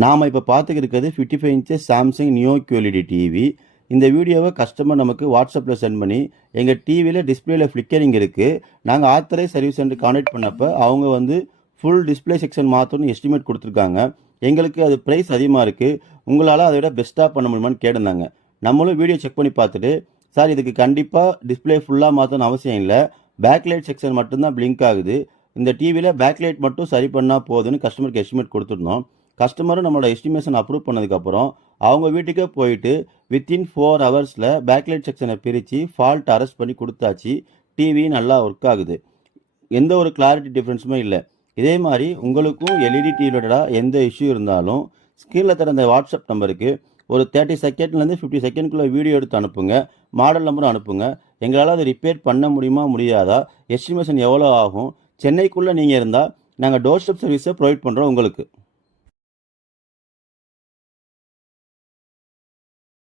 நாம் இப்போ பார்த்துக்கிட்டு இருக்கிறது 55 inches Samsung neo QLED TV. இந்த வீடியோவை கஸ்டமர் நமக்கு வாட்ஸ்அப்பில் சென்ட் பண்ணி எங்கள் டிவியில் டிஸ்பிளேல ஃப்ளிக்கரிங் இருக்குது, நாங்கள் ஆத்தரைஸ் சர்வீஸ் சென்டர் கான்டாக்ட் பண்ணப்போ அவங்க வந்து ஃபுல் டிஸ்பிளே செக்ஷன் மாற்றணும்னு எஸ்டிமேட் கொடுத்துருக்காங்க. எங்களுக்கு அது ப்ரைஸ் அதிகமாக இருக்குது, உங்களால் அதை விட பெஸ்ட்டாக பண்ண முடியுமான்னு கேட்டிருந்தாங்க. நம்மளும் வீடியோ செக் பண்ணி பார்த்துட்டு, சார் இதுக்கு கண்டிப்பாக டிஸ்பிளே ஃபுல்லாக மாற்றணும்னு அவசியம் இல்லை, பேக்லைட் செக்ஷன் மட்டும்தான் பிளிங்க் ஆகுது, இந்த டிவியில் பேக்லைட் மட்டும் சரி பண்ணால் போதுன்னு கஸ்டமருக்கு எஸ்டிமேட் கொடுத்துருந்தோம். கஸ்டமரும் நம்மளோட எஸ்டிமேஷன் அப்ரூவ் பண்ணதுக்கப்புறம் அவங்க வீட்டுக்கே போயிட்டு வித்தின் 4 ஹவர்ஸில் பேக்லைட் செக்ஷனை பிரித்து ஃபால்ட் அரெஸ்ட் பண்ணி கொடுத்தாச்சு. டிவி நல்லா ஒர்க் ஆகுது, எந்த ஒரு கிளாரிட்டி டிஃப்ரென்ஸுமே இல்லை. இதே மாதிரி உங்களுக்கும் எல்இடி டிவியோட எந்த இஷ்யூ இருந்தாலும் ஸ்க்ரீனில் தர அந்த வாட்ஸ்அப் நம்பருக்கு ஒரு 30 செகண்ட்லேருந்து 50 செகண்ட்குள்ளே வீடியோ எடுத்து அனுப்புங்க, மாடல் நம்பரும் அனுப்புங்க. எங்களால் அதை ரிப்பேர் பண்ண முடியுமா முடியாதா, எஸ்டிமேஷன் எவ்வளோ ஆகும், சென்னைக்குள்ளே நீங்கள் இருந்தால் நாங்கள் டோர் ஸ்டெப் சர்வீஸை ப்ரொவைட் பண்ணுறோம் உங்களுக்கு.